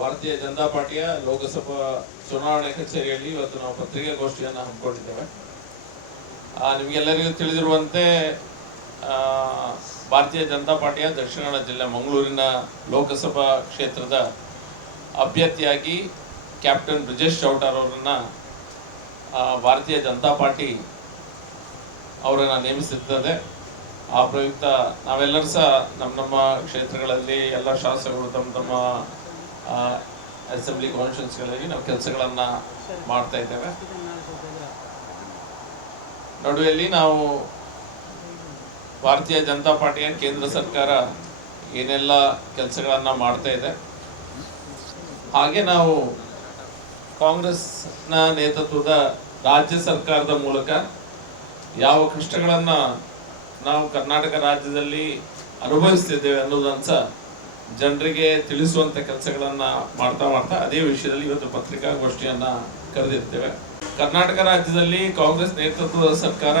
ಭಾರತೀಯ ಜನತಾ ಪಾರ್ಟಿಯ ಲೋಕಸಭಾ ಚುನಾವಣೆ ಕಚೇರಿಯಲ್ಲಿ ಇವತ್ತು ನಾವು ಪತ್ರಿಕಾಗೋಷ್ಠಿಯನ್ನು ಹಮ್ಮಿಕೊಂಡಿದ್ದೇವೆ. ನಿಮಗೆಲ್ಲರಿಗೂ ತಿಳಿದಿರುವಂತೆ ಭಾರತೀಯ ಜನತಾ ಪಾರ್ಟಿಯ ದಕ್ಷಿಣ ಕನ್ನಡ ಜಿಲ್ಲೆ ಮಂಗಳೂರಿನ ಲೋಕಸಭಾ ಕ್ಷೇತ್ರದ ಅಭ್ಯರ್ಥಿಯಾಗಿ ಕ್ಯಾಪ್ಟನ್ ಬ್ರಿಜೇಶ್ ಚೌಟಾರ್ ಅವರನ್ನ ಭಾರತೀಯ ಜನತಾ ಪಾರ್ಟಿ ಅವರನ್ನು ನೇಮಿಸಿರ್ತದೆ. ಆ ಪ್ರಯುಕ್ತ ನಾವೆಲ್ಲರೂ ಸಹ ನಮ್ಮ ನಮ್ಮ ಕ್ಷೇತ್ರಗಳಲ್ಲಿ ಎಲ್ಲ ಶಾಸಕರು ತಮ್ಮ ತಮ್ಮ ಅಸೆಂಬ್ಲಿ ಕಾನ್ಫರೆನ್ಸ್ಗಳಲ್ಲಿ ನಾವು ಕೆಲಸಗಳನ್ನು ಮಾಡ್ತಾ ಇದ್ದೇವೆ. ನಡುವೆಯಲ್ಲಿ ನಾವು ಭಾರತೀಯ ಜನತಾ ಪಾರ್ಟಿಯ ಕೇಂದ್ರ ಸರ್ಕಾರ ಏನೆಲ್ಲ ಕೆಲಸಗಳನ್ನು ಮಾಡ್ತಾ ಇದೆ. ಹಾಗೆ ನಾವು ಕಾಂಗ್ರೆಸ್ನ ನೇತೃತ್ವದ ರಾಜ್ಯ ಸರ್ಕಾರದ ಮೂಲಕ ಯಾವ ಕಷ್ಟಗಳನ್ನು ನಾವು ಕರ್ನಾಟಕ ರಾಜ್ಯದಲ್ಲಿ ಅನುಭವಿಸ್ತಿದ್ದೇವೆ ಅನ್ನೋದನ್ನು ಸಹ ಜನರಿಗೆ ತಿಳಿಸುವಂತ ಕೆಲಸಗಳನ್ನ ಮಾಡ್ತಾ ಮಾಡ್ತಾ ಅದೇ ವಿಷಯದಲ್ಲಿ ಇವತ್ತು ಪತ್ರಿಕಾಗೋಷ್ಠಿಯನ್ನ ಕರೆದಿರ್ತೇವೆ. ಕರ್ನಾಟಕ ರಾಜ್ಯದಲ್ಲಿ ಕಾಂಗ್ರೆಸ್ ನೇತೃತ್ವದ ಸರ್ಕಾರ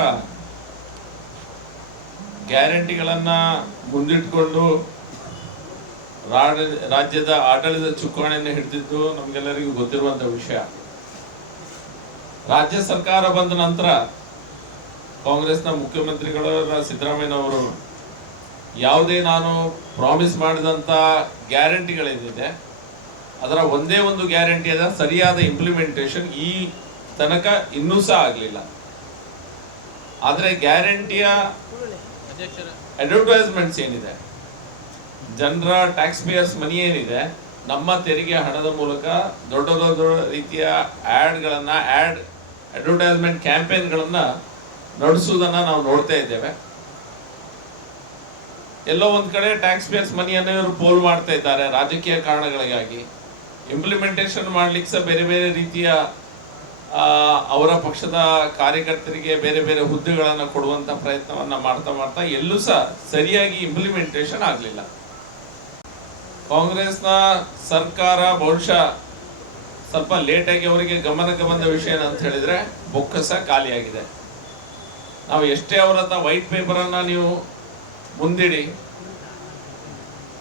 ಗ್ಯಾರಂಟಿಗಳನ್ನ ಮುಂದಿಟ್ಕೊಂಡು ರಾಜ್ಯದ ಆಡಳಿತ ಚುಕ್ಕಾಣಿಯನ್ನು ಹಿಡಿದಿದ್ದು ನಮಗೆಲ್ಲರಿಗೂ ಗೊತ್ತಿರುವಂತ ವಿಷಯ. ರಾಜ್ಯ ಸರ್ಕಾರ ಬಂದ ನಂತರ ಕಾಂಗ್ರೆಸ್ನ ಮುಖ್ಯಮಂತ್ರಿಗಳಾದ ಸಿದ್ದರಾಮಯ್ಯನವರು ಯಾವುದೇ ನಾನು ಪ್ರಾಮಿಸ್ ಮಾಡಿದಂಥ ಗ್ಯಾರಂಟಿಗಳೇನಿದೆ ಅದರ ಒಂದೇ ಒಂದು ಗ್ಯಾರಂಟಿ ಅದ, ಸರಿಯಾದ ಇಂಪ್ಲಿಮೆಂಟೇಷನ್ ಈ ತನಕ ಇನ್ನೂ ಸಹ ಆಗಲಿಲ್ಲ. ಆದರೆ ಗ್ಯಾರಂಟಿಯ ಅಡ್ವರ್ಟೈಸ್ಮೆಂಟ್ಸ್ ಏನಿದೆ? ಜನರ ಟ್ಯಾಕ್ಸ್ ಪೇಯರ್ಸ್ ಮನಿ ಏನಿದೆ? ನಮ್ಮ ತೆರಿಗೆ ಹಣದ ಮೂಲಕ ದೊಡ್ಡ ದೊಡ್ಡ ರೀತಿಯ ಆ್ಯಡ್ಗಳನ್ನು ಆ್ಯಡ್ ಅಡ್ವರ್ಟೈಸ್ಮೆಂಟ್ ಕ್ಯಾಂಪೇನ್ಗಳನ್ನು ನಡೆಸೋದನ್ನು ನಾವು ನೋಡ್ತಾ ಇದ್ದೇವೆ. ಎಲ್ಲೋ ಒಂದ್ ಕಡೆ ಟ್ಯಾಕ್ಸ್ ಪೇಯರ್ಸ್ ಮನಿಯನ್ನು ಪೋಲ್ ಮಾಡ್ತಾ ಇದ್ದಾರೆ, ರಾಜಕೀಯ ಕಾರಣಗಳಿಗಾಗಿ. ಇಂಪ್ಲಿಮೆಂಟೇಷನ್ ಮಾಡ್ಲಿಕ್ಕೆ ಸಹ ಬೇರೆ ಬೇರೆ ರೀತಿಯ ಅವರ ಪಕ್ಷದ ಕಾರ್ಯಕರ್ತರಿಗೆ ಬೇರೆ ಬೇರೆ ಹುದ್ದೆಗಳನ್ನು ಕೊಡುವಂತ ಪ್ರಯತ್ನವನ್ನ ಮಾಡ್ತಾ ಮಾಡ್ತಾ ಎಲ್ಲೂ ಸಹ ಸರಿಯಾಗಿ ಇಂಪ್ಲಿಮೆಂಟೇಷನ್ ಆಗಲಿಲ್ಲ. ಕಾಂಗ್ರೆಸ್ನ ಸರ್ಕಾರ ಬಹುಶಃ ಸ್ವಲ್ಪ ಲೇಟಾಗಿ ಅವರಿಗೆ ಗಮನಕ್ಕೆ ಬಂದ ವಿಷಯ ಏನಂತ ಹೇಳಿದ್ರೆ, ಬೊಕ್ಕಸ ಖಾಲಿಯಾಗಿದೆ. ನಾವು ಎಷ್ಟೇ ಅವರ ವೈಟ್ ಪೇಪರ್ ಅನ್ನ ನೀವು ಮುಂದಿಡಿ.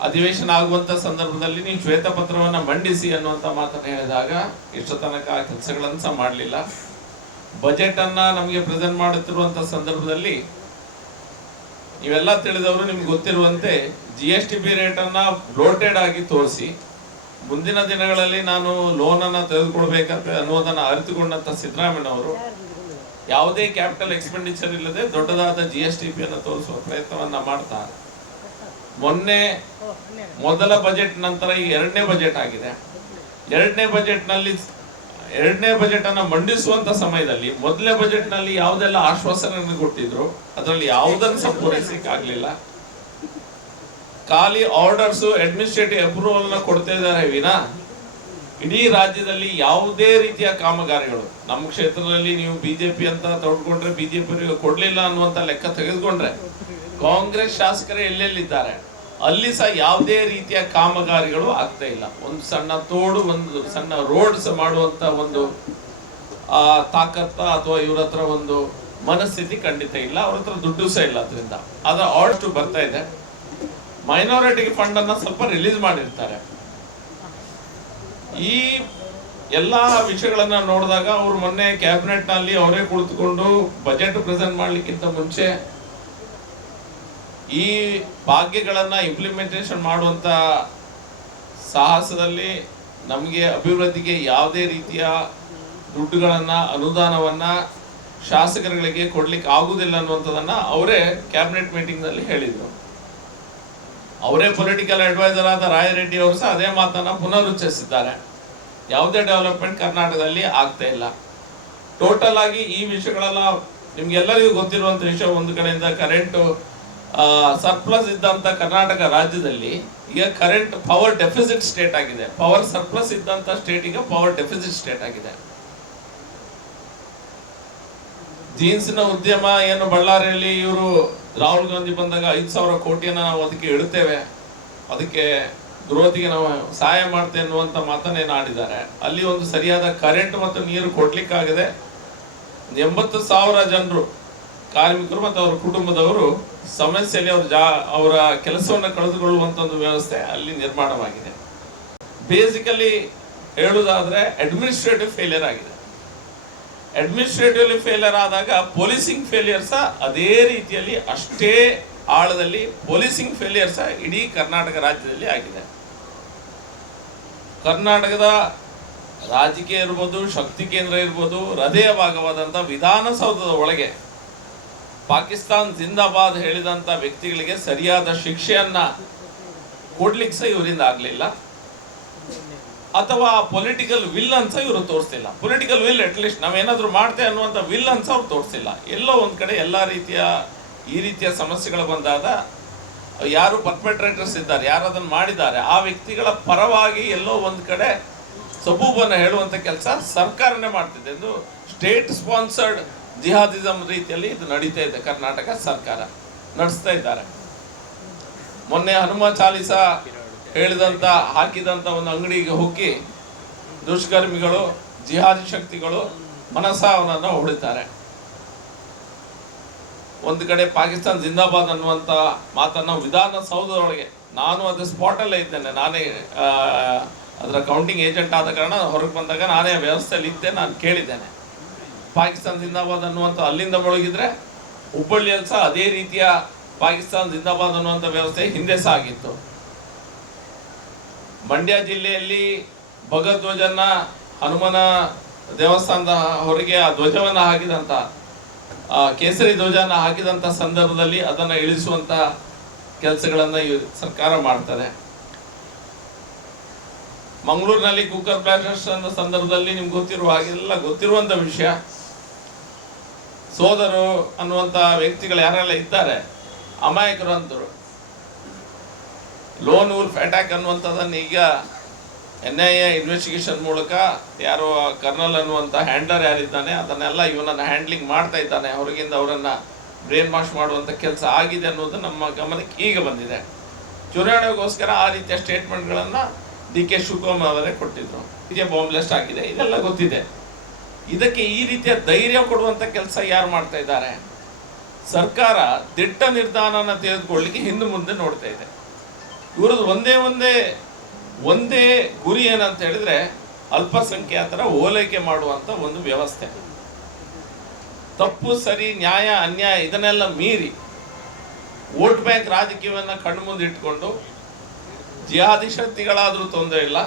ಅಧಿವೇಶನ ಆಗುವಂತ ಸಂದರ್ಭದಲ್ಲಿ ನೀವು ಶ್ವೇತಪತ್ರವನ್ನ ಮಂಡಿಸಿ ಅನ್ನುವಂತ ಮಾತನ್ನ ಹೇಳಿದಾಗ ಇಷ್ಟು ತನಕ ಆ ಕೆಲಸಗಳನ್ನು ಸಹ ಮಾಡಲಿಲ್ಲ. ಬಜೆಟ್ ಅನ್ನ ನಮಗೆ ಪ್ರೆಸೆಂಟ್ ಮಾಡುತ್ತಿರುವಂತ ಸಂದರ್ಭದಲ್ಲಿ ನೀವೆಲ್ಲ ತಿಳಿದವರು ನಿಮ್ಗೆ ಗೊತ್ತಿರುವಂತೆ G S T B rate ಅನ್ನ ಬ್ಲೋಟೆಡ್ ಆಗಿ ತೋರಿಸಿ ಮುಂದಿನ ದಿನಗಳಲ್ಲಿ ನಾನು ಲೋನ್ ಅನ್ನ ತೆಗೆದುಕೊಳ್ಬೇಕಂತ ಅನ್ನೋದನ್ನ ಅರಿತುಕೊಂಡಂತ ಸಿದ್ದರಾಮಯ್ಯನವರು ಯಾವುದೇ ಕ್ಯಾಪಿಟಲ್ ಎಕ್ಸ್ಪೆಂಡಿಚರ್ ಇಲ್ಲದೆ ದೊಡ್ಡದಾದ ಜಿ ಎಸ್ ಟಿ ಪಿ ಅನ್ನು ತೋರಿಸುವ ಪ್ರಯತ್ನವನ್ನ ಮಾಡ್ತಾರೆ. ಮೊನ್ನೆ ಮೊದಲ ಬಜೆಟ್ ನಂತರ ಈ ಎರಡನೇ ಬಜೆಟ್ ಆಗಿದೆ. ಎರಡನೇ ಬಜೆಟ್ನಲ್ಲಿ ಎರಡನೇ ಬಜೆಟ್ ಅನ್ನು ಮಂಡಿಸುವಂತ ಸಮಯದಲ್ಲಿ ಮೊದಲನೇ ಬಜೆಟ್ನಲ್ಲಿ ಯಾವುದೆಲ್ಲ ಆಶ್ವಾಸನೆ ಕೊಟ್ಟಿದ್ರು, ಅದರಲ್ಲಿ ಯಾವುದನ್ನು ಸಹ ಪೂರೈಸಲಿಕ್ಕೆ ಆಗ್ಲಿಲ್ಲ. ಖಾಲಿ ಆರ್ಡರ್ಸ್ ಅಡ್ಮಿನಿಸ್ಟ್ರೇಟಿವ್ ಅಪ್ರೂವಲ್ ಕೊಡ್ತಾ ಇದ್ದಾರೆ ವಿನಾ. ಇಡೀ ರಾಜ್ಯದಲ್ಲಿ ಯಾವುದೇ ರೀತಿಯ ಕಾಮಗಾರಿಗಳು. ನಮ್ಮ ಕ್ಷೇತ್ರದಲ್ಲಿ ನೀವು ಬಿಜೆಪಿ ಅಂತ ತೊಡ್ಕೊಂಡ್ರೆ ಬಿಜೆಪಿ ಕೊಡ್ಲಿಲ್ಲ ಅನ್ನುವಂತ ಲೆಕ್ಕ ತೆಗೆದುಕೊಂಡ್ರೆ ಕಾಂಗ್ರೆಸ್ ಶಾಸಕರೇ ಎಲ್ಲೆಲ್ಲಿದ್ದಾರೆ? ಅಲ್ಲಿ ಸಹ ಯಾವುದೇ ರೀತಿಯ ಕಾಮಗಾರಿಗಳು ಆಗ್ತಾ ಇಲ್ಲ. ಒಂದು ಸಣ್ಣ ತೋಡು, ಒಂದು ಸಣ್ಣ ರೋಡ್ಸ್ ಮಾಡುವಂತ ಒಂದು, ಆ, ತಾಕತ್ತ ಅಥವಾ ಇವ್ರ ಹತ್ರ ಒಂದು ಮನಸ್ಥಿತಿ ಖಂಡಿತ ಇಲ್ಲ. ಅವ್ರ ಹತ್ರ ದುಡ್ಡು ಸಹ ಇಲ್ಲ ಅದರಿಂದ. ಅದರ ಆರ್ಡರ್ ಬರ್ತಾ ಇದೆ. ಮೈನಾರಿಟಿ ಫಂಡ್ ಅನ್ನ ಸ್ವಲ್ಪ ರಿಲೀಸ್ ಮಾಡಿರ್ತಾರೆ. ಈ ಎಲ್ಲ ವಿಷಯಗಳನ್ನ ನೋಡಿದಾಗ ಅವ್ರು ಮೊನ್ನೆ ಕ್ಯಾಬಿನೆಟ್ನಲ್ಲಿ ಅವರೇ ಕುಳಿತುಕೊಂಡು ಬಜೆಟ್ ಪ್ರೆಸೆಂಟ್ ಮಾಡ್ಲಿಕ್ಕಿಂತ ಮುಂಚೆ ಈ ಭಾಗ್ಯಗಳನ್ನ ಇಂಪ್ಲಿಮೆಂಟೇಷನ್ ಮಾಡುವಂತ ಸಾಹಸದಲ್ಲಿ ನಮಗೆ ಅಭಿವೃದ್ಧಿಗೆ ಯಾವುದೇ ರೀತಿಯ ದುಡ್ಡುಗಳನ್ನ, ಅನುದಾನವನ್ನ ಶಾಸಕರುಗಳಿಗೆ ಕೊಡ್ಲಿಕ್ಕೆ ಆಗುದಿಲ್ಲ ಅನ್ನುವಂಥದ್ದನ್ನ ಅವರೇ ಕ್ಯಾಬಿನೆಟ್ ಮೀಟಿಂಗ್ನಲ್ಲಿ ಹೇಳಿದ್ರು. ಅವರೇ ಪೊಲಿಟಿಕಲ್ ಅಡ್ವೈಸರ್ ಆದ ರಾಯರೆಡ್ಡಿ ಅವರು ಸಹ ಅದೇ ಮಾತನ್ನ ಪುನರುಚ್ಚರಿಸಿದ್ದಾರೆ. ಯಾವುದೇ ಡೆವಲಪ್ಮೆಂಟ್ ಕರ್ನಾಟಕದಲ್ಲಿ ಆಗ್ತಾ ಇಲ್ಲ. ಟೋಟಲ್ ಆಗಿ ಈ ವಿಷಯಗಳೆಲ್ಲ ನಿಮ್ಗೆಲ್ಲರಿಗೂ ಗೊತ್ತಿರುವಂತ ವಿಷಯ ಒಂದು ಕಡೆಯಿಂದ ಕರೆಂಟ್ ಸರ್ಪ್ಲಸ್ ಇದ್ದಂತ ಕರ್ನಾಟಕ ರಾಜ್ಯದಲ್ಲಿ ಈಗ ಕರೆಂಟ್ ಪವರ್ ಡೆಫಿಸಿಟ್ ಸ್ಟೇಟ್ ಆಗಿದೆ. ಪವರ್ ಸರ್ಪ್ಲಸ್ ಇದ್ದಂತ ಸ್ಟೇಟ್ ಈಗ ಪವರ್ ಡೆಫಿಸಿಟ್ ಸ್ಟೇಟ್ ಆಗಿದೆ. ಜೀನ್ಸ್ನ ಉದ್ಯಮ ಏನು ಬಳ್ಳಾರಿಯಲ್ಲಿ ಇವರು ರಾಹುಲ್ ಗಾಂಧಿ ಬಂದಾಗ ಐದು ಸಾವಿರ ಕೋಟಿಯನ್ನ ನಾವು ಅದಕ್ಕೆ ಇಡ್ತೇವೆ ಅದಕ್ಕೆ ಗ್ರೋತಿಗೆ ನಾವು ಸಹಾಯ ಮಾಡ್ತೇವೆ ಅನ್ನುವಂಥ ಮಾತನ್ನೇನು ಆಡಿದ್ದಾರೆ ಅಲ್ಲಿ ಒಂದು ಸರಿಯಾದ ಕರೆಂಟ್ ಮತ್ತು ನೀರು ಕೊಡಲಿಕ್ಕಾಗದೆ ಎಂಬತ್ತು ಸಾವಿರ ಜನರು, ಕಾರ್ಮಿಕರು ಮತ್ತು ಅವರ ಕುಟುಂಬದವರು ಸಮಸ್ಯೆಯಲ್ಲಿ ಅವ್ರ ಜಾ, ಅವರ ಕೆಲಸವನ್ನು ಕಳೆದುಕೊಳ್ಳುವಂಥ ಒಂದು ವ್ಯವಸ್ಥೆ ಅಲ್ಲಿ ನಿರ್ಮಾಣವಾಗಿದೆ. ಬೇಸಿಕಲಿ ಹೇಳುವುದಾದರೆ ಅಡ್ಮಿನಿಸ್ಟ್ರೇಟಿವ್ ಫೇಲಿಯರ್ ಆಗಿದೆ. ಅಡ್ಮಿನಿಸ್ಟ್ರೇಟಿವ್ಲಿ ಫೇಲಿಯರ್ ಆದಾಗ ಪೊಲೀಸಿಂಗ್ ಫೇಲಿಯರ್ಸ ಅದೇ ರೀತಿಯಲ್ಲಿ ಅಷ್ಟೇ ಆಳದಲ್ಲಿ ಪೊಲೀಸಿಂಗ್ ಫೇಲಿಯರ್ಸ ಇಡೀ ಕರ್ನಾಟಕ ರಾಜ್ಯದಲ್ಲಿ ಆಗಿದೆ. ಕರ್ನಾಟಕದ ರಾಜಕೀಯ ಇರ್ಬೋದು, ಶಕ್ತಿ ಕೇಂದ್ರ ಇರ್ಬೋದು, ಹೃದಯ ಭಾಗವಾದಂಥ ವಿಧಾನಸೌಧದ ಒಳಗೆ ಪಾಕಿಸ್ತಾನ್ ಜಿಂದಾಬಾದ್ ಹೇಳಿದಂಥ ವ್ಯಕ್ತಿಗಳಿಗೆ ಸರಿಯಾದ ಶಿಕ್ಷೆಯನ್ನು ಕೊಡ್ಲಿಕ್ಕೆ ಸಹ ಇವರಿಂದ ಆಗಲಿಲ್ಲ. ಅಥವಾ ಪೊಲಿಟಿಕಲ್ ವಿಲ್ ಅನ್ಸ ಇವರು ತೋರಿಸ್ತಿಲ್ಲ. ಪೊಲಿಟಿಕಲ್ ವಿಲ್ ಅಟ್ಲೀಸ್ಟ್ ನಾವೇನಾದರೂ ಮಾಡ್ತೇವೆ ಅನ್ನುವಂಥ ವಿಲ್ ಅನ್ಸ ಅವ್ರು ತೋರಿಸಿಲ್ಲ ಎಲ್ಲೋ ಒಂದು ಕಡೆ ಎಲ್ಲ ರೀತಿಯ ಈ ರೀತಿಯ ಸಮಸ್ಯೆಗಳು ಬಂದಾಗ ಯಾರು ಪರ್ಪೆಟ್ರೇಟರ್ಸ್ ಇದ್ದಾರೆ, ಯಾರು ಅದನ್ನು ಮಾಡಿದ್ದಾರೆ, ಆ ವ್ಯಕ್ತಿಗಳ ಪರವಾಗಿ ಎಲ್ಲೋ ಒಂದು ಕಡೆ ಸಬೂಬನ್ನು ಹೇಳುವಂಥ ಕೆಲಸ ಸರ್ಕಾರನೇ ಮಾಡ್ತಿದೆ ಎಂದು ಸ್ಟೇಟ್ ಸ್ಪಾನ್ಸರ್ಡ್ ಜಿಹಾದಿಸಮ್ ರೀತಿಯಲ್ಲಿ ಇದು ನಡೀತಾ ಇದೆ. ಕರ್ನಾಟಕ ಸರ್ಕಾರ ನಡೆಸ್ತಾ ಇದ್ದಾರೆ. ಮೊನ್ನೆ ಹನುಮ ಚಾಲಿಸ ಹೇಳಿದಂಥ ಹಾಕಿದಂಥ ಒಂದು ಅಂಗಡಿಗೆ ಹೋಗಿ ದುಷ್ಕರ್ಮಿಗಳು, ಜಿಹಾದಿ ಶಕ್ತಿಗಳು ಮನಸ ಅವನನ್ನ ಹೊಡಿತಾರೆ ಒಂದು ಕಡೆ ಪಾಕಿಸ್ತಾನ್ ಜಿಂದಾಬಾದ್ ಅನ್ನುವಂತ ಮಾತನ್ನು ವಿಧಾನಸೌಧದೊಳಗೆ ನಾನು ಅದು ಸ್ಪಾಟ್ ಅಲ್ಲೇ ಇದ್ದೇನೆ. ನಾನೇ ಅದರ ಕೌಂಟಿಂಗ್ ಏಜೆಂಟ್ ಆದ ಕಾರಣ ಹೊರಗೆ ಬಂದಾಗ ನಾನೇ ವ್ಯವಸ್ಥೆಯಲ್ಲಿ ಇದ್ದೆ, ನಾನು ಕೇಳಿದ್ದೇನೆ. ಪಾಕಿಸ್ತಾನ ಜಿಂದಾಬಾದ್ ಅನ್ನುವಂಥ ಅಲ್ಲಿಂದ ಮುಳುಗಿದ್ರೆ ಹುಬ್ಬಳ್ಳಿಯಲ್ಲಿ ಸಹ ಅದೇ ರೀತಿಯ ಪಾಕಿಸ್ತಾನ್ ಜಿಂದಾಬಾದ್ ಅನ್ನುವಂಥ ವ್ಯವಸ್ಥೆ ಹಿಂದೆ ಸಹ ಆಗಿತ್ತು. ಮಂಡ್ಯ ಜಿಲ್ಲೆಯಲ್ಲಿ ಭಗಧ್ವಜನ್ನ ಹನುಮನ ದೇವಸ್ಥಾನದ ಹೊರಗೆ ಆ ಧ್ವಜವನ್ನು ಹಾಕಿದಂತ ಆ ಕೇಸರಿ ಧ್ವಜನ ಹಾಕಿದಂಥ ಸಂದರ್ಭದಲ್ಲಿ ಅದನ್ನ ಇಳಿಸುವಂಥ ಕೆಲಸಗಳನ್ನ ಸರ್ಕಾರ ಮಾಡ್ತಾರೆ. ಮಂಗಳೂರಿನಲ್ಲಿ ಕುಕ್ಕರ್ ಬ್ಲಾಸ್ಟರ್ಸ್ ಅನ್ನೋ ಸಂದರ್ಭದಲ್ಲಿ ನಿಮ್ಗೆ ಗೊತ್ತಿರುವ ಹಾಗೆಲ್ಲ ಗೊತ್ತಿರುವಂತ ವಿಷಯ. ಸೋದರು ಅನ್ನುವಂತ ವ್ಯಕ್ತಿಗಳು ಯಾರೆಲ್ಲ ಇದ್ದಾರೆ? ಅಮಾಯಕರು ಅಂತರು ಲೋನ್ ಉಲ್ಫ್ ಅಟ್ಯಾಕ್ ಅನ್ನುವಂಥದ್ದನ್ನು ಈಗ ಎನ್ ಐ ಎ ಇನ್ವೆಸ್ಟಿಗೇಷನ್ ಮೂಲಕ ಯಾರು ಕರ್ನಲ್ ಅನ್ನುವಂಥ ಹ್ಯಾಂಡ್ಲರ್ ಯಾರಿದ್ದಾನೆ, ಅದನ್ನೆಲ್ಲ ಇವನನ್ನು ಹ್ಯಾಂಡ್ಲಿಂಗ್ ಮಾಡ್ತಾ ಇದ್ದಾನೆ ಹೊರಗಿಂದ ಅವರನ್ನು ಬ್ರೇನ್ ವಾಶ್ ಮಾಡುವಂಥ ಕೆಲಸ ಆಗಿದೆ ಅನ್ನೋದು ನಮ್ಮ ಗಮನಕ್ಕೆ ಈಗ ಬಂದಿದೆ. ಚುನಾವಣೆಗೋಸ್ಕರ ಆ ರೀತಿಯ ಸ್ಟೇಟ್ಮೆಂಟ್ಗಳನ್ನು ಡಿ ಕೆ ಶಿವಕುಮಾರ್ ಅವರೇ ಕೊಟ್ಟಿದ್ರು. ಇದೇ ಬಾಂಬ್ಲೆಸ್ಟ್ ಬ್ಲಾಸ್ಟ್ ಆಗಿದೆ, ಇದೆಲ್ಲ ಗೊತ್ತಿದೆ. ಇದಕ್ಕೆ ಈ ರೀತಿಯ ಧೈರ್ಯ ಕೊಡುವಂಥ ಕೆಲಸ ಯಾರು ಮಾಡ್ತಾ ಇದ್ದಾರೆ? ಸರ್ಕಾರ ದಿಟ್ಟ ನಿರ್ಧಾರನ ತೆಗೆದುಕೊಳ್ಳಿಕ್ಕೆ ಹಿಂದೆ ಮುಂದೆ ನೋಡ್ತಾ ಇದೆ. ಇವ್ರದ್ದು ಒಂದೇ ಒಂದೇ ಒಂದೇ ಗುರಿ ಏನಂತ ಹೇಳಿದ್ರೆ ಅಲ್ಪಸಂಖ್ಯಾತರ ಓಲೈಕೆ ಮಾಡುವಂತ ಒಂದು ವ್ಯವಸ್ಥೆ. ತಪ್ಪು, ಸರಿ, ನ್ಯಾಯ, ಅನ್ಯಾಯ ಇದನ್ನೆಲ್ಲ ಮೀರಿ ವೋಟ್ ಬ್ಯಾಂಕ್ ರಾಜಕೀಯವನ್ನ ಕಣ್ಮುಂದೆ ಇಟ್ಕೊಂಡು ಜಿಹಾದಿ ಶಕ್ತಿಗಳಾದರೂ ತೊಂದರೆ ಇಲ್ಲ,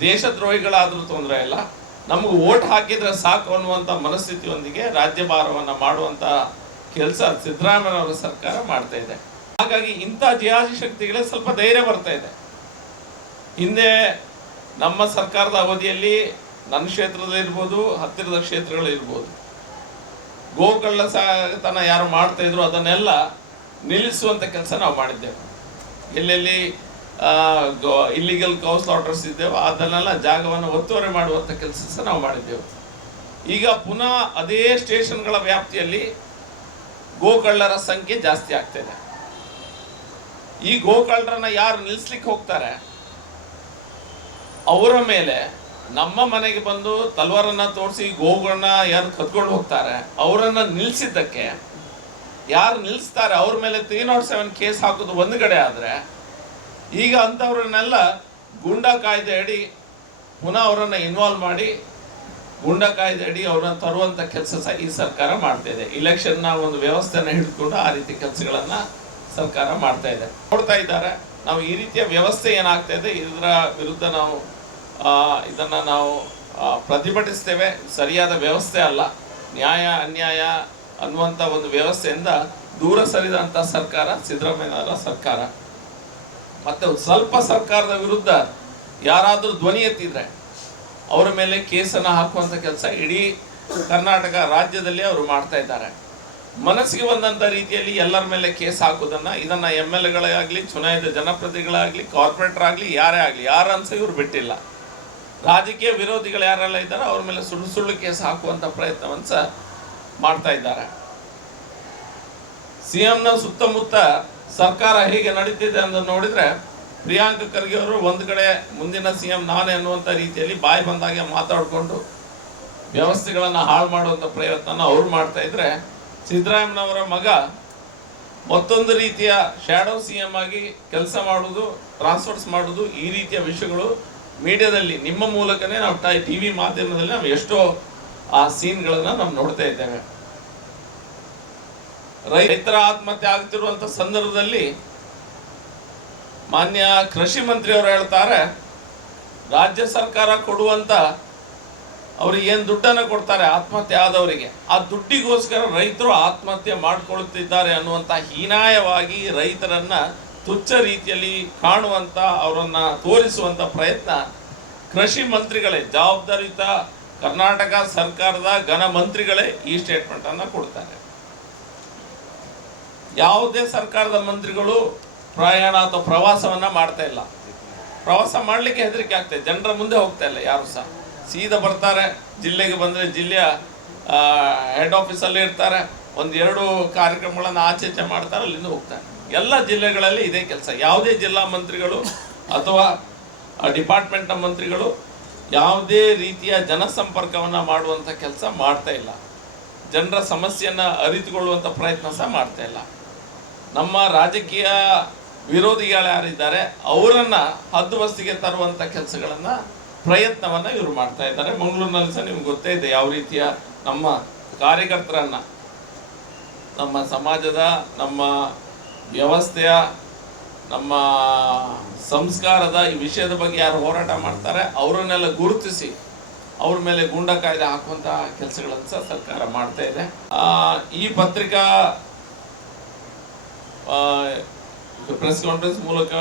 ದೇಶದ್ರೋಹಿಗಳಾದರೂ ತೊಂದರೆ ಇಲ್ಲ, ನಮಗೆ ವೋಟ್ ಹಾಕಿದ್ರೆ ಸಾಕು ಅನ್ನುವಂಥ ಮನಸ್ಥಿತಿಯೊಂದಿಗೆ ರಾಜ್ಯಭಾರವನ್ನ ಮಾಡುವಂತ ಕೆಲಸ ಸಿದ್ದರಾಮಯ್ಯನವರ ಸರ್ಕಾರ ಮಾಡ್ತಾ ಇದೆ. ಹಾಗಾಗಿ ಇಂಥ ಜಿಹಾದಿ ಶಕ್ತಿಗಳೇ ಸ್ವಲ್ಪ ಧೈರ್ಯ ಬರ್ತಾ ಇದೆ. ಹಿಂದೆ ನಮ್ಮ ಸರ್ಕಾರದ ಅವಧಿಯಲ್ಲಿ ನನ್ನ ಕ್ಷೇತ್ರದಲ್ಲಿರ್ಬೋದು ಹತ್ತಿರದ ಕ್ಷೇತ್ರಗಳಿರ್ಬೋದು ಗೋಕಳ್ಳ ಸಾಗತನ ಯಾರು ಮಾಡ್ತಾ ಇದ್ರು ಅದನ್ನೆಲ್ಲ ನಿಲ್ಲಿಸುವಂಥ ಕೆಲಸ ನಾವು ಮಾಡಿದ್ದೇವೆ. ಎಲ್ಲೆಲ್ಲಿ ಇಲ್ಲಿಗಲ್ ಕೌಸ್ ಆರ್ಡರ್ಸ್ ಇದ್ದೇವೆ ಅದನ್ನೆಲ್ಲ ಜಾಗವನ್ನು ಒತ್ತುವರಿ ಮಾಡುವಂಥ ಕೆಲಸ ಸಹ ನಾವು ಮಾಡಿದ್ದೆವು. ಈಗ ಪುನಃ ಅದೇ ಸ್ಟೇಷನ್ಗಳ ವ್ಯಾಪ್ತಿಯಲ್ಲಿ ಗೋಕಳ್ಳರ ಸಂಖ್ಯೆ ಜಾಸ್ತಿ ಆಗ್ತಿದೆ ಈ ಗೋಕಳ್ಳರನ್ನ ಯಾರು ನಿಲ್ಲಿಸ್ಲಿಕ್ಕೆ ಹೋಗ್ತಾರೆ? ಅವರ ಮೇಲೆ ನಮ್ಮ ಮನೆಗೆ ಬಂದು ತಲ್ವಾರನ್ನ ತೋರಿಸಿ ಗೋವುಗಳನ್ನ ಯಾರು ಕತ್ಕೊಂಡು ಹೋಗ್ತಾರೆ, ಅವರನ್ನ ನಿಲ್ಲಿಸಿದ್ದಕ್ಕೆ ಯಾರು ನಿಲ್ಲಿಸ್ತಾರೆ ಅವ್ರ ಮೇಲೆ ತ್ರೀ ನಾಟ್ ಸೆವೆನ್ ಕೇಸ್ ಹಾಕೋದು ಒಂದು ಕಡೆ ಆದರೆ, ಈಗ ಅಂಥವ್ರನ್ನೆಲ್ಲ ಗೂಂಡಾ ಕಾಯ್ದೆ ಅಡಿ ಪುನಃ ಅವರನ್ನು ಇನ್ವಾಲ್ವ್ ಮಾಡಿ ಗೂಂಡಾ ಕಾಯ್ದೆ ಅಡಿ ಅವ್ರನ್ನ ತರುವಂಥ ಕೆಲಸ ಸಹ ಈ ಸರ್ಕಾರ ಮಾಡ್ತಾ ಇದೆ. ಇಲೆಕ್ಷನ್ನ ಒಂದು ವ್ಯವಸ್ಥೆನ ಹಿಡ್ಕೊಂಡು ಆ ರೀತಿ ಕೆಲಸಗಳನ್ನು ಸರ್ಕಾರ ಮಾಡ್ತಾ ಇದೆ. ನೋಡ್ತಾ ಇದ್ದಾರೆ. ನಾವು ಈ ರೀತಿಯ ವ್ಯವಸ್ಥೆ ಏನಾಗ್ತಾ ಇದೆ, ಇದರ ವಿರುದ್ಧ ನಾವು ಇದನ್ನ ನಾವು ಪ್ರತಿಭಟಿಸ್ತೇವೆ. ಸರಿಯಾದ ವ್ಯವಸ್ಥೆ ಅಲ್ಲ. ನ್ಯಾಯ, ಅನ್ಯಾಯ ಅನ್ನುವಂಥ ಒಂದು ವ್ಯವಸ್ಥೆಯಿಂದ ದೂರ ಸರಿದಂಥ ಸರ್ಕಾರ, ಸಿದ್ದರಾಮಯ್ಯನವರ ಸರ್ಕಾರ. ಮತ್ತೆ ಸ್ವಲ್ಪ ಸರ್ಕಾರದ ವಿರುದ್ಧ ಯಾರಾದರೂ ಧ್ವನಿ ಎತ್ತಿದ್ರೆ ಅವರ ಮೇಲೆ ಕೇಸನ್ನು ಹಾಕುವಂಥ ಕೆಲಸ ಇಡೀ ಕರ್ನಾಟಕ ರಾಜ್ಯದಲ್ಲಿ ಅವರು ಮಾಡ್ತಾ ಇದ್ದಾರೆ. ಮನಸ್ಸಿಗೆ ಬಂದಂಥ ರೀತಿಯಲ್ಲಿ ಎಲ್ಲರ ಮೇಲೆ ಕೇಸ್ ಹಾಕೋದನ್ನ, ಇದನ್ನ ಎಂ ಎಲ್ ಎಗಳಾಗ್ಲಿ ಚುನಾಯಿತ ಜನಪ್ರತಿಗಳಾಗಲಿ ಕಾರ್ಪೊರೇಟರ್ ಆಗಲಿ, ಯಾರೇ ಆಗಲಿ, ಯಾರ ಅನ್ಸ ಇವ್ರು ಬಿಟ್ಟಿಲ್ಲ. ರಾಜಕೀಯ ವಿರೋಧಿಗಳು ಯಾರೆಲ್ಲ ಇದ್ದಾರೆ ಅವ್ರ ಮೇಲೆ ಸುಳ್ಳು ಸುಳ್ಳು ಕೇಸ್ ಹಾಕುವಂಥ ಪ್ರಯತ್ನವನ್ನು ಸಹ ಮಾಡ್ತಾ ಇದ್ದಾರೆ. ಸಿಎಂನ ಸುತ್ತಮುತ್ತ ಸರ್ಕಾರ ಹೇಗೆ ನಡೀತಿದೆ ಅಂತ ನೋಡಿದ್ರೆ ಪ್ರಿಯಾಂಕ ಖರ್ಗೆ ಅವರು ಒಂದು ಕಡೆ ಮುಂದಿನ ಸಿಎಂ ನಾನೇ ಅನ್ನುವಂಥ ರೀತಿಯಲ್ಲಿ ಬಾಯಿ ಬಂದಾಗೆ ಮಾತಾಡಿಕೊಂಡು ವ್ಯವಸ್ಥೆಗಳನ್ನು ಹಾಳು ಮಾಡುವಂಥ ಪ್ರಯತ್ನ ಅವ್ರು ಮಾಡ್ತಾ ಇದ್ರೆ ಸಿದ್ದರಾಮಯ್ಯನವರ ಮಗ ಮತ್ತೊಂದು ರೀತಿಯ ಶ್ಯಾಡೋ ಸಿ ಎಂ ಆಗಿ ಕೆಲಸ ಮಾಡುವುದು ಟ್ರಾನ್ಸ್ಫರ್ಸ್ ಮಾಡುವುದು ಈ ರೀತಿಯ ವಿಷಯಗಳು ಮೀಡಿಯಾದಲ್ಲಿ ನಿಮ್ಮ ಮೂಲಕನೇ ನಾವು ಟಿ, ವಿ ಮಾಧ್ಯಮದಲ್ಲಿ ನಾವು ಎಷ್ಟೋ ಆ ಸೀನ್ಗಳನ್ನ ನಾವು ನೋಡ್ತಾ ಇದ್ದೇವೆ. ರೈತರ ಆತ್ಮಹತ್ಯೆ ಆಗ್ತಿರುವಂಥ ಸಂದರ್ಭದಲ್ಲಿ ಮಾನ್ಯ ಕೃಷಿ ಮಂತ್ರಿ ಅವರು ಹೇಳ್ತಾರೆ, ರಾಜ್ಯ ಸರ್ಕಾರ ಕೊಡುವಂತ ಅವ್ರಿಗೆ ಏನು ದುಡ್ಡನ್ನು ಕೊಡ್ತಾರೆ? ಆತ್ಮಹತ್ಯೆ ಆದವರಿಗೆ. ಆ ದುಡ್ಡಿಗೋಸ್ಕರ ರೈತರು ಆತ್ಮಹತ್ಯೆ ಮಾಡ್ಕೊಳ್ತಿದ್ದಾರೆ ಅನ್ನುವಂಥ ಹೀನಾಯವಾಗಿ ರೈತರನ್ನ ತುಚ್ಛ ರೀತಿಯಲ್ಲಿ ಕಾಣುವಂಥ ಅವರನ್ನ ತೋರಿಸುವಂತ ಪ್ರಯತ್ನ ಕೃಷಿ ಮಂತ್ರಿಗಳೇ, ಜವಾಬ್ದಾರಿಯುತ ಕರ್ನಾಟಕ ಸರ್ಕಾರದ ಘನ ಮಂತ್ರಿಗಳೇ ಈ ಸ್ಟೇಟ್ಮೆಂಟ್ ಅನ್ನ ಕೊಡ್ತಾರೆ. ಯಾವುದೇ ಸರ್ಕಾರದ ಮಂತ್ರಿಗಳು ಪ್ರಯಾಣ ಅಥವಾ ಪ್ರವಾಸವನ್ನು ಮಾಡ್ತಾ ಇಲ್ಲ. ಪ್ರವಾಸ ಮಾಡ್ಲಿಕ್ಕೆ ಹೆದರಿಕೆ ಆಗ್ತದೆ ಜನರ ಮುಂದೆ ಹೋಗ್ತಾ ಇಲ್ಲ, ಯಾರು ಸಹ. ಸೀದಾ ಬರ್ತಾರೆ, ಜಿಲ್ಲೆಗೆ ಬಂದರೆ ಜಿಲ್ಲೆಯ ಹೆಡ್ ಆಫೀಸಲ್ಲೇ ಇರ್ತಾರೆ. ಒಂದ್ ಕಾರ್ಯಕ್ರಮಗಳನ್ನು ಕಾರ್ಯಕ್ರಮಗಳನ್ನ ಆಚೆ ಮಾಡ್ತಾರೆ, ಅಲ್ಲಿಂದ ಹೋಗ್ತಾರೆ. ಎಲ್ಲ ಜಿಲ್ಲೆಗಳಲ್ಲಿ ಇದೇ ಕೆಲಸ. ಯಾವುದೇ ಜಿಲ್ಲಾ ಮಂತ್ರಿಗಳು ಅಥವಾ ಡಿಪಾರ್ಟ್ಮೆಂಟ್ನ ಮಂತ್ರಿಗಳು ಯಾವುದೇ ರೀತಿಯ ಜನಸಂಪರ್ಕವನ್ನು ಮಾಡುವಂಥ ಕೆಲಸ ಮಾಡ್ತಾ ಇಲ್ಲ. ಜನರ ಸಮಸ್ಯೆಯನ್ನು ಅರಿತುಕೊಳ್ಳುವಂಥ ಪ್ರಯತ್ನ ಸಹ ಮಾಡ್ತಾ ಇಲ್ಲ. ನಮ್ಮ ರಾಜಕೀಯ ವಿರೋಧಿಗಳು ಯಾರಿದ್ದಾರೆ, ಅವರನ್ನು ಹದ್ದುಬಸ್ತಿಗೆ ತರುವಂಥ ಕೆಲಸಗಳನ್ನು ಪ್ರಯತ್ನವನ್ನು ಇವರು ಮಾಡ್ತಾ ಇದ್ದಾರೆ. ಮಂಗಳೂರಿನಲ್ಲಿ ಸಹ ನಿಮ್ಗೆ ಗೊತ್ತೇ ಇದೆ, ಯಾವ ರೀತಿಯ ನಮ್ಮ ಕಾರ್ಯಕರ್ತರನ್ನ ನಮ್ಮ ಸಮಾಜದ, ನಮ್ಮ ವ್ಯವಸ್ಥೆಯ, ನಮ್ಮ ಸಂಸ್ಕಾರದ ಈ ವಿಷಯದ ಬಗ್ಗೆ ಯಾರು ಹೋರಾಟ ಮಾಡ್ತಾರೆ, ಅವರನ್ನೆಲ್ಲ ಗುರುತಿಸಿ, ಅವ್ರ ಮೇಲೆ ಗೂಂಡ ಕಾಯ್ದೆ ಹಾಕುವಂತ ಕೆಲಸಗಳನ್ನು ಸಹ ಸರ್ಕಾರ ಮಾಡ್ತಾ ಇದೆ. ಈ ಪತ್ರಿಕಾ ಪ್ರೆಸ್ ಕಾನ್ಫರೆನ್ಸ್ ಮೂಲಕ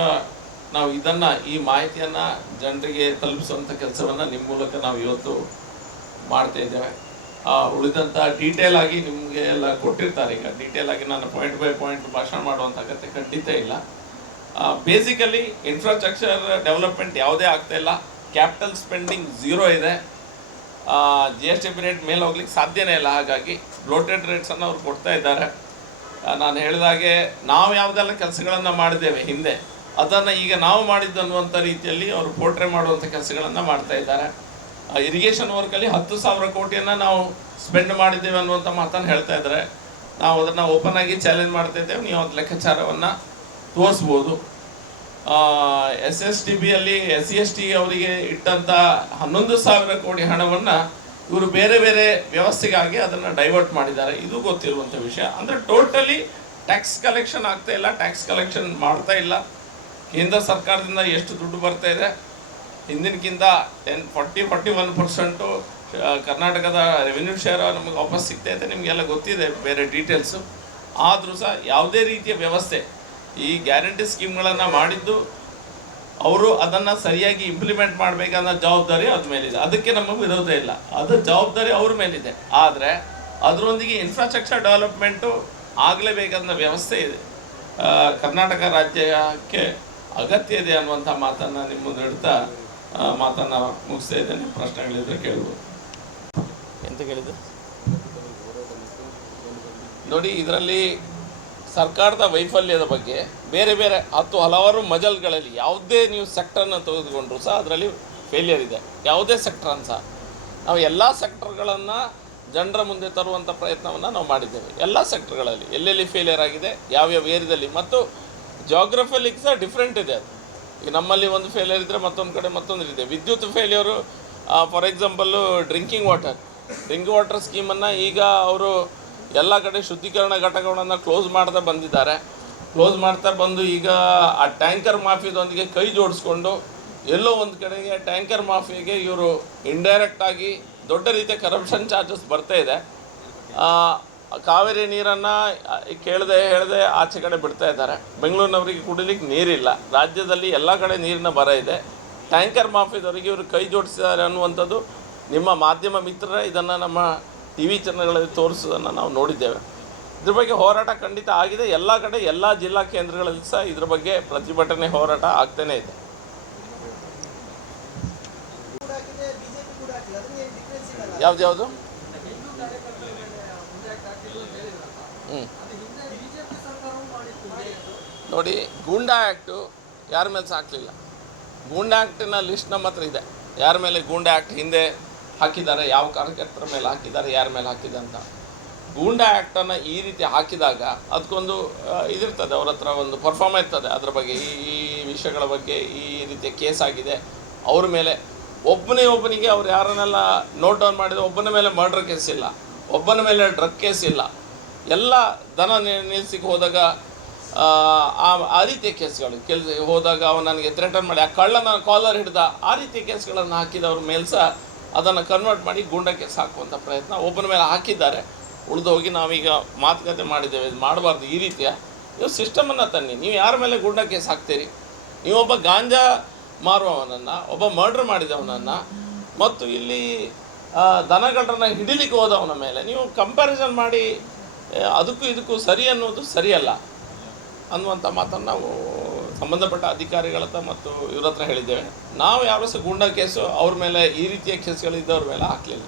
ನಾವು ಇದನ್ನ, ಈ ಮಾಹಿತಿಯನ್ನ ಜನರಿಗೆ ತಲುಪಿಸುವಂತ ಕೆಲಸವನ್ನ ನಿಮ್ಮ ಮೂಲಕ ನಾವು ಇವತ್ತು ಮಾಡ್ತಾ ಇದ್ದೇವೆ. ಆ, ಉಳಿದಂತ ಡೀಟೇಲ್ ಆಗಿ ನಿಮಗೆ ಎಲ್ಲ ಕೊಟ್ಟಿರ್ತಾರೆ. ಈಗ ಡೀಟೇಲ್ ಆಗಿ ನಾನು ಪಾಯಿಂಟ್ ಬೈ ಪಾಯಿಂಟ್ ಭಾಷಣ ಮಾಡುವಂಥ ಅಗತ್ಯ ಖಂಡಿತ ಇಲ್ಲ. ಬೇಸಿಕಲಿ ಇನ್ಫ್ರಾಸ್ಟ್ರಕ್ಚರ್ ಡೆವಲಪ್ಮೆಂಟ್ ಯಾವುದೇ ಆಗ್ತಾ ಇಲ್ಲ. ಕ್ಯಾಪಿಟಲ್ ಸ್ಪೆಂಡಿಂಗ್ ಝೀರೋ ಇದೆ. ಜಿ ಎಸ್ ಟಿ ರೇಟ್ ಮೇಲೆ ಹೋಗ್ಲಿಕ್ಕೆ ಸಾಧ್ಯನೇ ಇಲ್ಲ. ಹಾಗಾಗಿ ಬ್ಲೋಟೆಡ್ ರೇಟ್ಸನ್ನು ಅವ್ರು ಕೊಡ್ತಾ ಇದ್ದಾರೆ. ನಾನು ಹೇಳಿದಾಗೆ ನಾವು ಯಾವುದೆಲ್ಲ ಕೆಲಸಗಳನ್ನು ಮಾಡಿದ್ದೇವೆ ಹಿಂದೆ ಅದನ್ನು ಈಗ ನಾವು ಮಾಡಿದ್ದು ಅನ್ನುವಂಥ ರೀತಿಯಲ್ಲಿ ಅವರು ಪೋರ್ಟ್ರೇ ಮಾಡುವಂಥ ಕೆಲಸಗಳನ್ನು ಮಾಡ್ತಾ ಇದ್ದಾರೆ. ಇರಿಗೇಷನ್ ವರ್ಕಲ್ಲಿ ಹತ್ತು ಸಾವಿರ ಕೋಟಿಯನ್ನು ನಾವು ಸ್ಪೆಂಡ್ ಮಾಡಿದ್ದೇವೆ ಅನ್ನುವಂಥ ಮಾತನ್ನು ಹೇಳ್ತಾ ಇದ್ದಾರೆ. ನಾವು ಅದನ್ನು ಓಪನ್ ಆಗಿ ಚಾಲೆಂಜ್ ಮಾಡ್ತಾ ಇದ್ದೇವೆ. ನೀವು ಅದು ಲೆಕ್ಕಾಚಾರವನ್ನು ತೋರಿಸ್ಬೋದು. ಎಸ್ ಎಸ್ ಟಿ ಬಿಯಲ್ಲಿ ಎಸ್ ಸಿ ಎಸ್ ಟಿ ಅವರಿಗೆ ಇಟ್ಟಂತ ಹನ್ನೊಂದು ಸಾವಿರ ಕೋಟಿ ಹಣವನ್ನ ಇವರು ಬೇರೆ ಬೇರೆ ವ್ಯವಸ್ಥೆಗಾಗಿ ಅದನ್ನ ಡೈವರ್ಟ್ ಮಾಡಿದ್ದಾರೆ. ಇದು ಗೊತ್ತಿರುವಂತ ವಿಷಯ. ಅಂದ್ರೆ ಟೋಟಲಿ ಟ್ಯಾಕ್ಸ್ ಕಲೆಕ್ಷನ್ ಆಗ್ತಾ ಇಲ್ಲ. ಟ್ಯಾಕ್ಸ್ ಕಲೆಕ್ಷನ್ ಮಾಡ್ತಾ ಇಲ್ಲ. ಕೇಂದ್ರ ಸರ್ಕಾರದಿಂದ ಎಷ್ಟು ದುಡ್ಡು ಬರ್ತಾ ಇದೆ. ಹಿಂದಿನಕ್ಕಿಂತ ten forty forty one percent ಕರ್ನಾಟಕದ ರೆವಿನ್ಯೂ ಶೇರ್ ನಮಗೆ ವಾಪಸ್ ಸಿಗ್ತಾ ಇದೆ ನಿಮಗೆಲ್ಲ ಗೊತ್ತಿದೆ ಬೇರೆ ಡೀಟೇಲ್ಸು ಆದರೂ ಸಹ ಯಾವುದೇ ರೀತಿಯ ವ್ಯವಸ್ಥೆ ಈ ಗ್ಯಾರಂಟಿ ಸ್ಕೀಮ್ಗಳನ್ನು ಮಾಡಿದ್ದು ಅವರು ಅದನ್ನು ಸರಿಯಾಗಿ ಇಂಪ್ಲಿಮೆಂಟ್ ಮಾಡಬೇಕನ್ನೋ ಜವಾಬ್ದಾರಿ ಅದ್ರ ಮೇಲಿದೆ. ಅದಕ್ಕೆ ನಮಗೆ ವಿರೋಧ ಇಲ್ಲ. ಅದು ಜವಾಬ್ದಾರಿ ಅವ್ರ ಮೇಲಿದೆ. ಆದರೆ ಅದರೊಂದಿಗೆ ಇನ್ಫ್ರಾಸ್ಟ್ರಕ್ಚರ್ ಡೆವಲಪ್ಮೆಂಟು ಆಗಲೇಬೇಕನ್ನೋ ವ್ಯವಸ್ಥೆ ಇದೆ. ಕರ್ನಾಟಕ ರಾಜ್ಯಕ್ಕೆ ಅಗತ್ಯ ಇದೆ ಅನ್ನುವಂಥ ಮಾತನ್ನು ನಿಮ್ಮ ಮುಂದೆ ಇಡ್ತಾ ಆ, ಮಾತನ್ನ ಮುಗಿಸ್ತಾ ಇದ್ದೇನೆ ಪ್ರಶ್ನೆಗಳಿದ್ರೆ ಕೇಳ್ಬೋದು. ಎಂತ ಕೇಳಿದ್ದು? ನೋಡಿ ಇದರಲ್ಲಿ ಸರ್ಕಾರದ ವೈಫಲ್ಯದ ಬಗ್ಗೆ ಬೇರೆ ಬೇರೆ ಹತ್ತು ಹಲವಾರು ಮಜಲ್ಗಳಲ್ಲಿ ಯಾವುದೇ ನೀವು ಸೆಕ್ಟರ್ನ ತೆಗೆದುಕೊಂಡ್ರು ಸಹ ಅದರಲ್ಲಿ ಫೇಲಿಯರ್ ಇದೆ. ಯಾವುದೇ ಸೆಕ್ಟರ್ ಅಂತ ಸಹ. ನಾವು ಎಲ್ಲ ಸೆಕ್ಟರ್ಗಳನ್ನು ಜನರ ಮುಂದೆ ತರುವಂಥ ಪ್ರಯತ್ನವನ್ನು ನಾವು ಮಾಡಿದ್ದೇವೆ. ಎಲ್ಲ ಸೆಕ್ಟರ್ಗಳಲ್ಲಿ ಎಲ್ಲೆಲ್ಲಿ ಫೇಲಿಯರ್ ಆಗಿದೆ ಯಾವ್ಯಾವ ಏರಿಯಾದಲ್ಲಿ ಮತ್ತು ಜಾಗ್ರಫಿಯಲ್ಲಿ ಸಹ ಡಿಫ್ರೆಂಟ್ ಇದೆ ಅದು. ಈಗ ನಮ್ಮಲ್ಲಿ ಒಂದು ಫೇಲ್ಯೂರ್ ಇದ್ದರೆ ಮತ್ತೊಂದು ಕಡೆ ಮತ್ತೊಂದು ಇದೆ ವಿದ್ಯುತ್ failure for example drinking water drink water ಸ್ಕೀಮನ್ನು ಈಗ ಅವರು ಎಲ್ಲ ಕಡೆ ಶುದ್ಧೀಕರಣ ಘಟಕಗಳನ್ನು ಕ್ಲೋಸ್ ಮಾಡ್ತಾ ಬಂದಿದ್ದಾರೆ. ಕ್ಲೋಸ್ ಮಾಡ್ತಾ ಬಂದು ಈಗ ಆ ಟ್ಯಾಂಕರ್ ಮಾಫಿಯದೊಂದಿಗೆ ಕೈ ಜೋಡಿಸ್ಕೊಂಡು ಎಲ್ಲೋ ಒಂದು ಕಡೆಗೆ ಟ್ಯಾಂಕರ್ ಮಾಫಿಯಾಗೆ ಇವರು ಇಂಡೈರೆಕ್ಟಾಗಿ ದೊಡ್ಡ ರೀತಿಯ ಕರಪ್ಷನ್ ಚಾರ್ಜಸ್ ಬರ್ತಾ ಇದೆ. ಕಾವೇರಿ ನೀರನ್ನು ಕೇಳದೆ ಹೇಳದೆ ಆಚೆ ಕಡೆ ಬಿಡ್ತಾ ಇದ್ದಾರೆ. ಬೆಂಗಳೂರಿನವರಿಗೆ ಕುಡಿಲಿಕ್ಕೆ ನೀರಿಲ್ಲ. ರಾಜ್ಯದಲ್ಲಿ ಎಲ್ಲ ಕಡೆ ನೀರಿನ ಬರ ಇದೆ. ಟ್ಯಾಂಕರ್ ಮಾಫಿದವರಿಗೆ ಇವರು ಕೈ ಜೋಡಿಸಿದ್ದಾರೆ ಅನ್ನುವಂಥದ್ದು ನಿಮ್ಮ ಮಾಧ್ಯಮ ಮಿತ್ರರೇ ಇದನ್ನು ನಮ್ಮ ಟಿ ವಿ ಚಾನಲ್ಗಳಲ್ಲಿ ತೋರಿಸೋದನ್ನು ನಾವು ನೋಡಿದ್ದೇವೆ. ಇದ್ರ ಬಗ್ಗೆ ಹೋರಾಟ ಖಂಡಿತ ಆಗಿದೆ. ಎಲ್ಲ ಕಡೆ ಎಲ್ಲ ಜಿಲ್ಲಾ ಕೇಂದ್ರಗಳಲ್ಲಿ ಸಹ ಇದ್ರ ಬಗ್ಗೆ ಪ್ರತಿಭಟನೆ ಹೋರಾಟ ಆಗ್ತಾನೇ ಇದೆ. ಯಾವ್ದು ಹಾಕಿದೆ ಬಿಜೆಪಿ ಕೂಡ ಹಾಕಿಲ್ಲ ಅದನ್ನ ಏನು ಡಿಫ್ರೆನ್ಸ್ ಇರಲ್ಲ ಯಾವ್ದು ಯಾವುದು ಹ್ಞೂ ನೋಡಿ, ಗೂಂಡಾ ಆ್ಯಕ್ಟು ಯಾರ ಮೇಲೆ ಸಾಕಲಿಲ್ಲ. ಗೂಂಡಾ ಆ್ಯಕ್ಟಿನ ಲಿಸ್ಟ್ ನಮ್ಮ ಹತ್ರ ಇದೆ. ಯಾರ ಮೇಲೆ ಗೂಂಡಾ ಆ್ಯಕ್ಟ್ ಹಿಂದೆ ಹಾಕಿದ್ದಾರೆ, ಯಾವ ಕಾರ್ಯಕರ್ತರ ಮೇಲೆ ಹಾಕಿದ್ದಾರೆ, ಯಾರ ಮೇಲೆ ಹಾಕಿದೆ ಅಂತ. ಗೂಂಡಾ ಆ್ಯಕ್ಟನ್ನು ಈ ರೀತಿ ಹಾಕಿದಾಗ ಅದಕ್ಕೊಂದು ಇದಿರ್ತದೆ. ಅವ್ರ ಹತ್ರ ಒಂದು ಪರ್ಫಾರ್ಮ್ ಇರ್ತದೆ. ಅದ್ರ ಬಗ್ಗೆ ಈ ವಿಷಯಗಳ ಬಗ್ಗೆ ಈ ರೀತಿಯ ಕೇಸ್ ಆಗಿದೆ. ಅವ್ರ ಮೇಲೆ ಒಬ್ಬನೇ ಒಬ್ಬನಿಗೆ ಅವ್ರು ಯಾರನ್ನೆಲ್ಲ ನೋಟ್ ಡೌನ್ ಮಾಡಿದ್ರು, ಒಬ್ಬನ ಮೇಲೆ ಮರ್ಡರ್ ಕೇಸ್ ಇಲ್ಲ. ಒಬ್ಬನ ಮೇಲೆ ಡ್ರಗ್ ಕೇಸ್ ಇಲ್ಲ. ಎಲ್ಲ ದನ ನಿ- ನಿಲ್ಸಿಕ್ಕೆ ಹೋದಾಗ ಆ, ರೀತಿಯ ಕೇಸ್ಗಳು. ಕೆಲಸ ಹೋದಾಗ ಅವನು ನನಗೆ ಥ್ರೆಟನ್ ಮಾಡಿ ಆ ಕಳ್ಳನ ಕಾಲರ್ ಹಿಡಿದ ಆ ರೀತಿಯ ಕೇಸ್ಗಳನ್ನು ಹಾಕಿದವ್ರ ಮೇಲೆ ಸಹ ಅದನ್ನು ಕನ್ವರ್ಟ್ ಮಾಡಿ ಗೂಂಡ ಕೇಸ್ ಹಾಕುವಂಥ ಪ್ರಯತ್ನ ಒಬ್ಬನ ಮೇಲೆ ಹಾಕಿದ್ದಾರೆ. ಉಳಿದು ಹೋಗಿ ನಾವೀಗ ಮಾತುಕತೆ ಮಾಡಿದ್ದೇವೆ ಇದು ಮಾಡಬಾರ್ದು ಈ ರೀತಿಯ. ನೀವು ಸಿಸ್ಟಮನ್ನು ತನ್ನಿ. ನೀವು ಯಾರ ಮೇಲೆ ಗೂಂಡ ಕೇಸ್ ಹಾಕ್ತೀರಿ? ನೀವೊಬ್ಬ ಗಾಂಜಾ ಮಾರುವವನನ್ನು ಒಬ್ಬ ಮರ್ಡ್ರ್ ಮಾಡಿದವನನ್ನು ಮತ್ತು ಇಲ್ಲಿ ದನಗಳನ್ನ ಹಿಡಿಲಿಕ್ಕೆ ಹೋದವನ ಮೇಲೆ ನೀವು ಕಂಪ್ಯಾರಿಸನ್ ಮಾಡಿ ಅದಕ್ಕೂ ಇದಕ್ಕೂ ಸರಿ ಅನ್ನೋದು ಸರಿಯಲ್ಲ ಅನ್ನುವಂಥ ಮಾತನ್ನು ನಾವು ಸಂಬಂಧಪಟ್ಟ ಅಧಿಕಾರಿಗಳ ಹತ್ರ ಮತ್ತು ಇವ್ರ ಹೇಳಿದ್ದೇವೆ. ನಾವು ಯಾವ ಸಹ ಗೂಂಡಾ ಕೇಸು ಅವ್ರ ಮೇಲೆ ಈ ರೀತಿಯ ಕೇಸ್ಗಳಿದ್ದವ್ರ ಮೇಲೆ ಹಾಕಲಿಲ್ಲ.